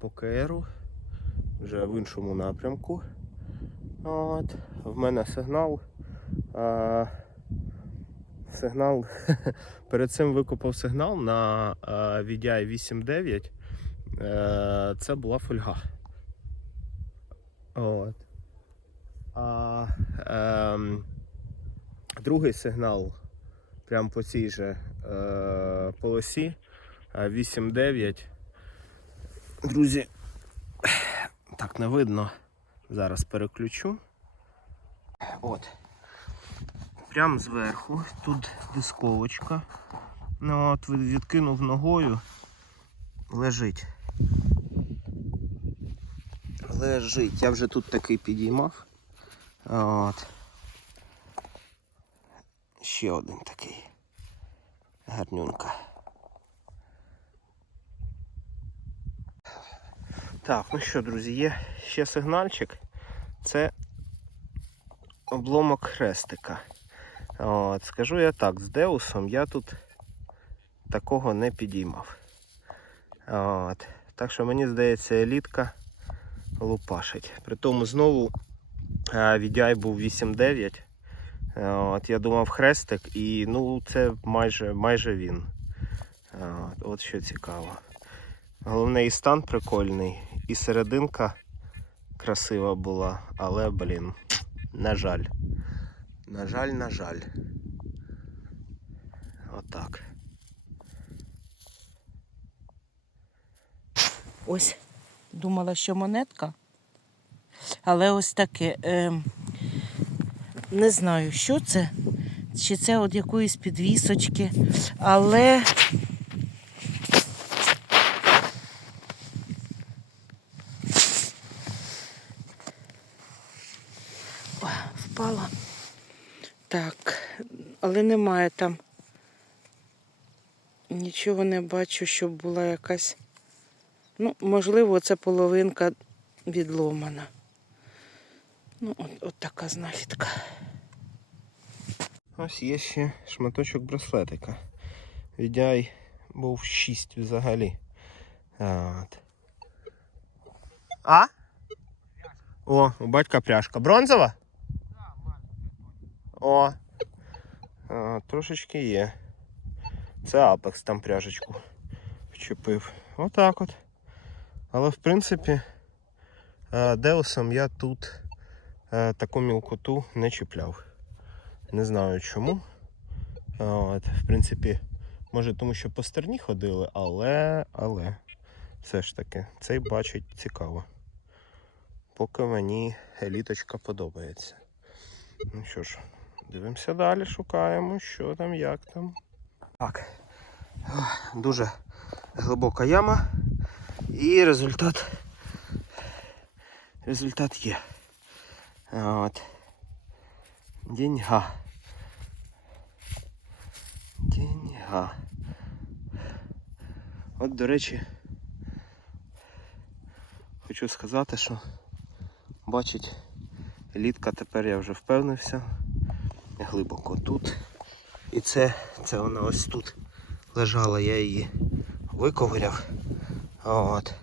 по КРу, вже в іншому напрямку. От, в мене сигнал. А, сигнал. Перед цим викопав сигнал на VDI 8.9. Е, це була фольга. От. А ем, другий сигнал прямо по цій же е, полосі е, 8-9. Друзі, так не видно. Зараз переключу. От. Прямо зверху, тут дисковочка. Ну, от відкинув ногою. Лежить. Лежить. Я вже тут такий підіймав. От. Ще один такий. Гарнюнка. Так, ну що, друзі, є ще сигнальчик. Це обломок хрестика. От, скажу я так, з Деусом я тут такого не підіймав. От. Так що мені здається, елітка лупашить. При тому знову VDI був 8.9. Е, От, я думав хрестик і ну це майже, майже він. От, от що цікаво. Головне і стан прикольний, і серединка красива була, але, блін, на жаль. На жаль, на жаль. Отак. Ось думала, що монетка. Але ось таке. Е, не знаю, що це. Чи це от якоїсь підвісочки. Але. О, впала. Так, але немає там. Нічого не бачу, щоб була якась. Ну, можливо, це половинка відломана. Ну, от, от така знахідка. Ось є ще шматочок браслетика. Віддяй був 6 взагалі. От. А? О, у батька пряжка. Бронзова? О. А, трошечки є. Це Апекс там пряжечку вчепив. Отак от. Але в принципі, е, Деусом я тут е, таку мілкоту не чіпляв. Не знаю чому. От, в принципі, може тому, що по стерні ходили, але, але все ж таки, цей бачить цікаво. Поки мені еліточка подобається. Ну що ж, дивимося далі, шукаємо, що там, як там. Так. Дуже глибока яма. І результат. Результат є. От. Деньга. Деньга. От, до речі, хочу сказати, що бачить, літка тепер я вже впевнився. Глибоко тут. І це, це вона ось тут лежала, я її виковиряв. От.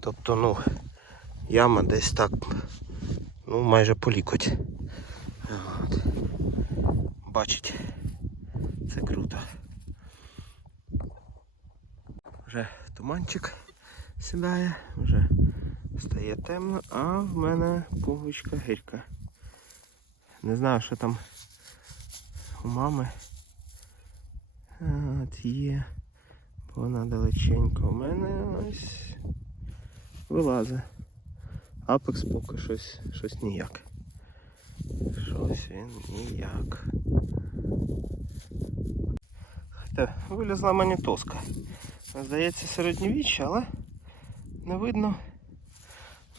Тобто, ну, яма десь так, ну, майже по лікоть. От. Бачить. Це круто. Вже туманчик сідає, вже стає темно, а в мене пуговичка гірка. Не знаю, що там у мами. От є. бо Вона далеченько. У мене ось вилазить. Апекс поки щось, щось ніяк. Щось він ніяк. Хоча вилізла манітоска. Здається, середньовіччя, але не видно.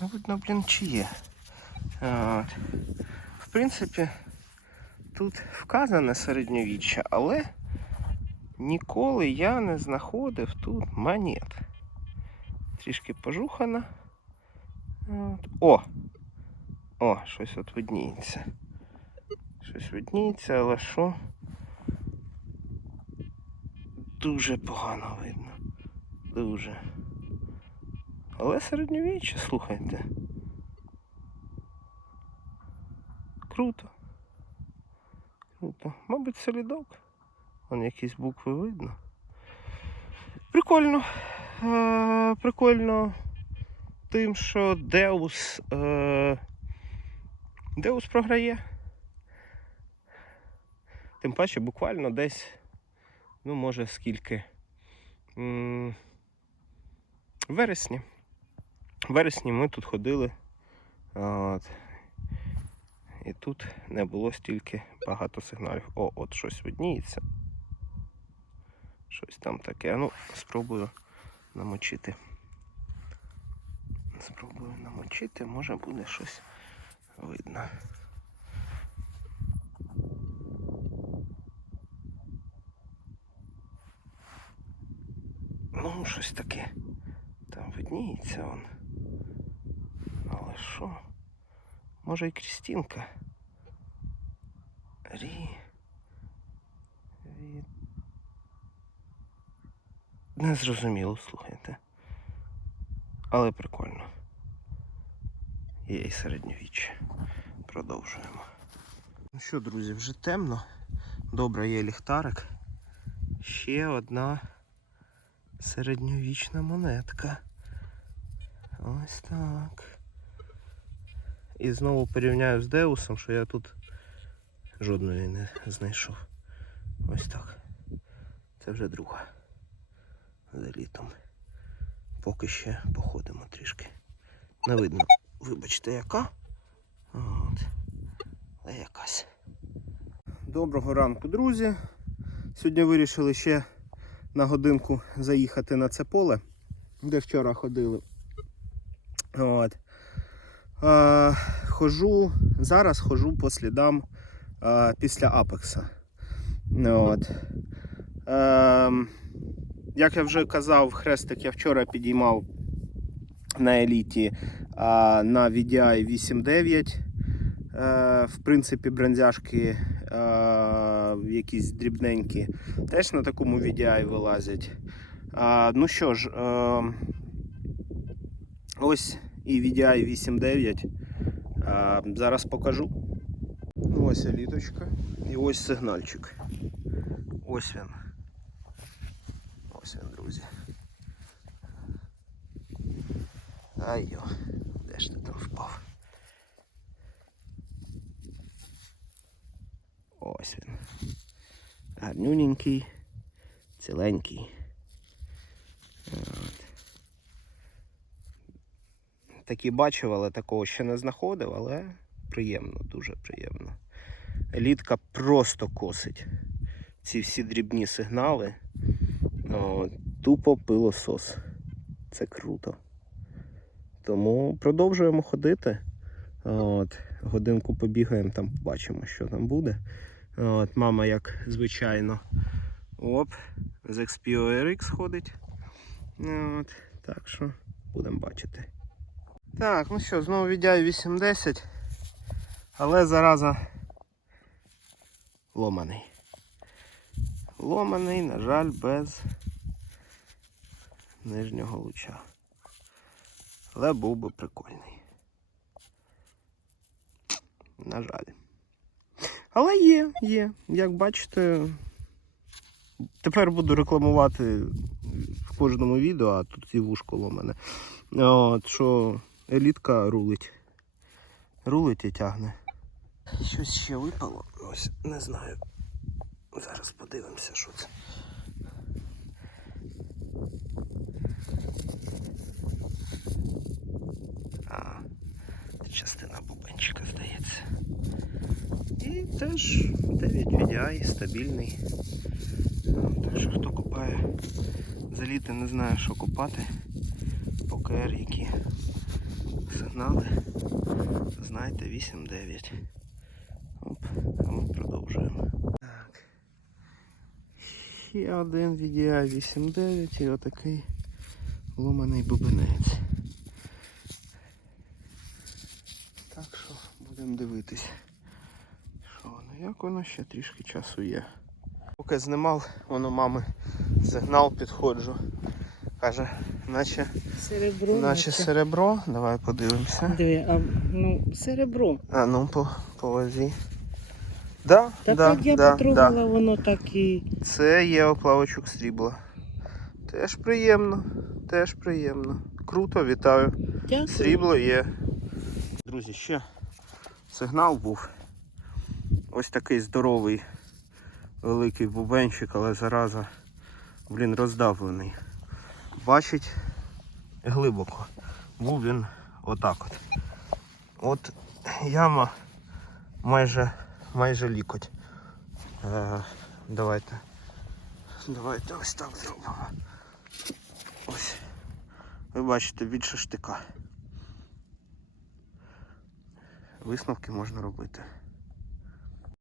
Не видно, блін, чи є. От. В принципі, тут вказане середньовіччя, але ніколи я не знаходив тут монет. Трішки пожухана. От. О! О, щось от видніється. Щось видніється, але що? дуже погано видно. Дуже. Але середньовіччя, слухайте. Круто. Мабуть, солідок. Вон якісь букви видно. Прикольно. Е, прикольно тим, що Деус. Е, Деус програє. Тим паче буквально десь, ну, може, скільки. Вересні. Вересні ми тут ходили. От. І тут не було стільки багато сигналів. О, от щось видніється. Щось там таке. Ну, спробую намочити. Спробую намочити, може буде щось видно. Ну, щось таке. Там видніється он. Але що? Може і Крістінка? Рі. Від... Не зрозуміло, слухайте. Але прикольно. Є і середньовіччя. Продовжуємо. Ну що, друзі, вже темно. Добре, є ліхтарик. Ще одна середньовічна монетка. Ось так. І знову порівняю з Деусом, що я тут жодної не знайшов. Ось так. Це вже друга. За літом. Поки ще походимо трішки. Не видно, вибачте, яка. От. Але якась. Доброго ранку, друзі. Сьогодні вирішили ще на годинку заїхати на це поле, де вчора ходили. От. Хожу, зараз хожу по слідам е, після Апекса. От. Е, як я вже казав, хрестик я вчора підіймав на еліті е, на VDI 8.9. Е, в принципі, брендяшки е, якісь дрібненькі теж на такому VDI вилазять. А, ну що ж, е, ось і VDI 8.9. А, зараз покажу. Ось еліточка і ось сигнальчик. Ось він. Ось він, друзі. Айо, де ж ти там впав? Ось він. Гарнюненький, ціленький. Такі бачив, але такого ще не знаходив, але приємно, дуже приємно. Елітка просто косить. Ці всі дрібні сигнали. От, тупо пилосос. Це круто. Тому продовжуємо ходити. От, годинку побігаємо, там побачимо, що там буде. От, мама, як звичайно, оп, з XPO RX ходить. От, так що будемо бачити. Так, ну що, знову віддяю 8.10, але зараза ломаний. Ломаний, на жаль, без нижнього луча. Але був би прикольний. На жаль. Але є, є. Як бачите, тепер буду рекламувати в кожному відео, а тут і вушко ломане. От, що елітка рулить. Рулить і тягне. Щось ще випало. Ось, не знаю. Зараз подивимося, що це. А, частина бубенчика, здається. І теж 9 VDI, стабільний. Так що хто купає заліти, не знає, що купати. ПКР які сигнали. Знаєте, 8-9. Оп, а ми продовжуємо. Так. Ще один VDI 8.9 і отакий ломаний бубенець. Так що будемо дивитись. Що воно, як воно ще трішки часу є. Поки знімав, воно мами сигнал підходжу. Каже, наче, Серебро. наче серебро. Давай подивимося. Диви, а ну серебро. А ну по, по вазі. Да, Та да, так я да, потрогала, да. воно так і. Це є оплавочок срібла. Теж приємно, теж приємно. Круто, вітаю. Дякую. Срібло є. Друзі, ще сигнал був. Ось такий здоровий, великий бубенчик, але зараза, блін, роздавлений. Бачить глибоко. Був він отак от. От яма майже, майже лікоть. Е, давайте. Давайте ось так зробимо. Ось. Ви бачите більше штика. Висновки можна робити.